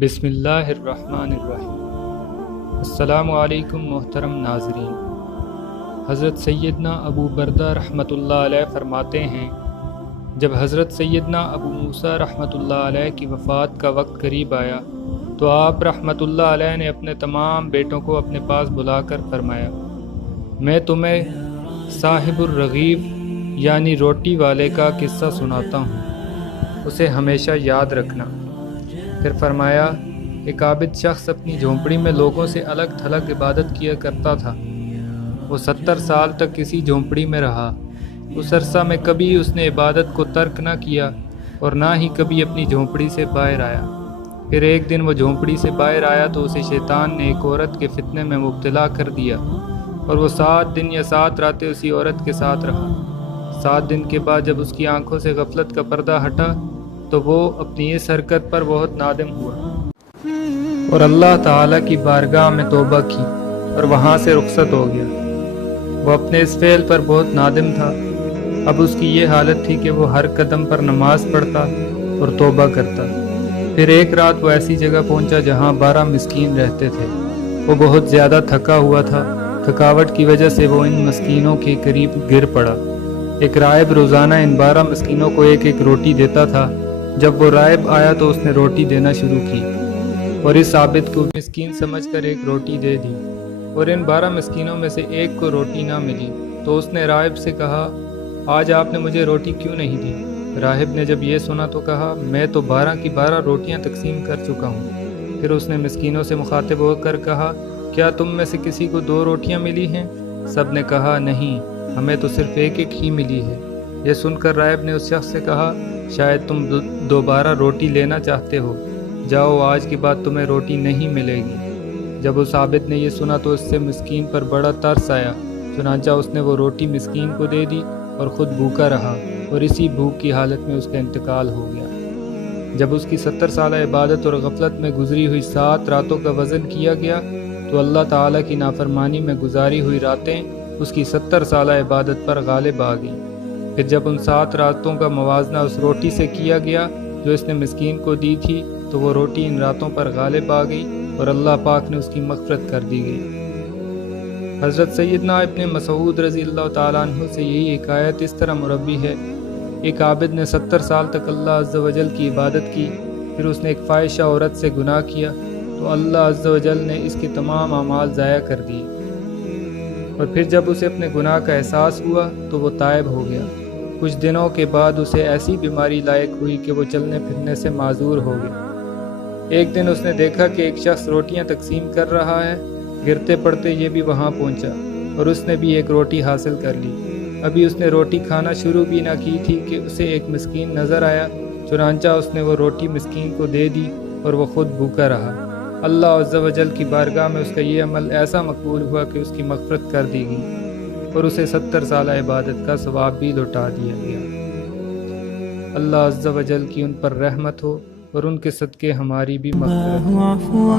بسم اللہ الرحمن الرحیم۔ السلام علیکم محترم ناظرین۔ حضرت سیدنا ابو بردہ رحمۃ اللہ علیہ فرماتے ہیں، جب حضرت سیدنا ابو موسیٰ رحمۃ اللہ علیہ کی وفات کا وقت قریب آیا تو آپ رحمۃ اللہ علیہ نے اپنے تمام بیٹوں کو اپنے پاس بلا کر فرمایا، میں تمہیں صاحب الرغیف یعنی روٹی والے کا قصہ سناتا ہوں، اسے ہمیشہ یاد رکھنا۔ پھر فرمایا، ایک عابد شخص اپنی جھونپڑی میں لوگوں سے الگ تھلگ عبادت کیا کرتا تھا۔ وہ 70 سال تک کسی جھونپڑی میں رہا۔ اس عرصہ میں کبھی اس نے عبادت کو ترک نہ کیا اور نہ ہی کبھی اپنی جھونپڑی سے باہر آیا۔ پھر ایک دن وہ جھونپڑی سے باہر آیا تو اسے شیطان نے ایک عورت کے فتنے میں مبتلا کر دیا اور وہ 7 دن یا 7 راتیں اسی عورت کے ساتھ رہا۔ 7 دن کے بعد جب اس کی آنکھوں سے غفلت کا پردہ ہٹا تو وہ اپنی اس حرکت پر بہت نادم ہوا اور اللہ تعالیٰ کی بارگاہ میں توبہ کی اور وہاں سے رخصت ہو گیا۔ وہ اپنے اس فعل پر بہت نادم تھا۔ اب اس کی یہ حالت تھی کہ وہ ہر قدم پر نماز پڑھتا اور توبہ کرتا۔ پھر ایک رات وہ ایسی جگہ پہنچا جہاں 12 مسکین رہتے تھے۔ وہ بہت زیادہ تھکا ہوا تھا۔ تھکاوٹ کی وجہ سے وہ ان مسکینوں کے قریب گر پڑا۔ ایک راہب روزانہ ان 12 مسکینوں کو ایک ایک روٹی دیتا تھا۔ جب وہ راہب آیا تو اس نے روٹی دینا شروع کی اور اس عابد کو مسکین سمجھ کر ایک روٹی دے دی، اور ان 12 مسکینوں میں سے ایک کو روٹی نہ ملی تو اس نے راہب سے کہا، آج آپ نے مجھے روٹی کیوں نہیں دی؟ راہب نے جب یہ سنا تو کہا، میں تو 12 کی 12 روٹیاں تقسیم کر چکا ہوں۔ پھر اس نے مسکینوں سے مخاطب ہو کر کہا، کیا تم میں سے کسی کو 2 روٹیاں ملی ہیں؟ سب نے کہا، نہیں، ہمیں تو صرف ایک ایک ہی ملی ہے۔ یہ سن کر راہب نے اس شخص سے کہا، شاید تم دوبارہ روٹی لینا چاہتے ہو، جاؤ، آج کے بعد تمہیں روٹی نہیں ملے گی۔ جب اس عابد نے یہ سنا تو اس سے مسکین پر بڑا ترس آیا، چنانچہ اس نے وہ روٹی مسکین کو دے دی اور خود بھوکا رہا، اور اسی بھوک کی حالت میں اس کا انتقال ہو گیا۔ جب اس کی 70 سالہ عبادت اور غفلت میں گزری ہوئی 7 راتوں کا وزن کیا گیا تو اللہ تعالیٰ کی نافرمانی میں گزاری ہوئی راتیں اس کی 70 سالہ عبادت پر غالب آ گئیں۔ پھر جب ان 7 راتوں کا موازنہ اس روٹی سے کیا گیا جو اس نے مسکین کو دی تھی تو وہ روٹی ان راتوں پر غالب آ گئی اور اللہ پاک نے اس کی مغفرت کر دی گئی۔ حضرت سیدنا ابن مسعود رضی اللہ تعالیٰ عنہ سے یہی ایک آیت اس طرح مربی ہے، ایک عابد نے 70 سال تک اللہ عز و جل کی عبادت کی، پھر اس نے ایک فاحشہ عورت سے گناہ کیا تو اللہ عز و جل نے اس کے تمام اعمال ضائع کر دیے، اور پھر جب اسے اپنے گناہ کا احساس ہوا تو وہ تائب ہو گیا۔ کچھ دنوں کے بعد اسے ایسی بیماری لاحق ہوئی کہ وہ چلنے پھرنے سے معذور ہو گیا۔ ایک دن اس نے دیکھا کہ ایک شخص روٹیاں تقسیم کر رہا ہے، گرتے پڑتے یہ بھی وہاں پہنچا اور اس نے بھی ایک روٹی حاصل کر لی۔ ابھی اس نے روٹی کھانا شروع بھی نہ کی تھی کہ اسے ایک مسکین نظر آیا، چنانچہ اس نے وہ روٹی مسکین کو دے دی اور وہ خود بھوکا رہا۔ اللہ عز و جل کی بارگاہ میں اس کا یہ عمل ایسا مقبول ہوا کہ اس کی مغفرت کر دی گئی اور اسے 70 سالہ عبادت کا ثواب بھی لوٹا دیا گیا۔ اللہ عز و جل کی ان پر رحمت ہو اور ان کے صدقے ہماری بھی مغفرت ہو۔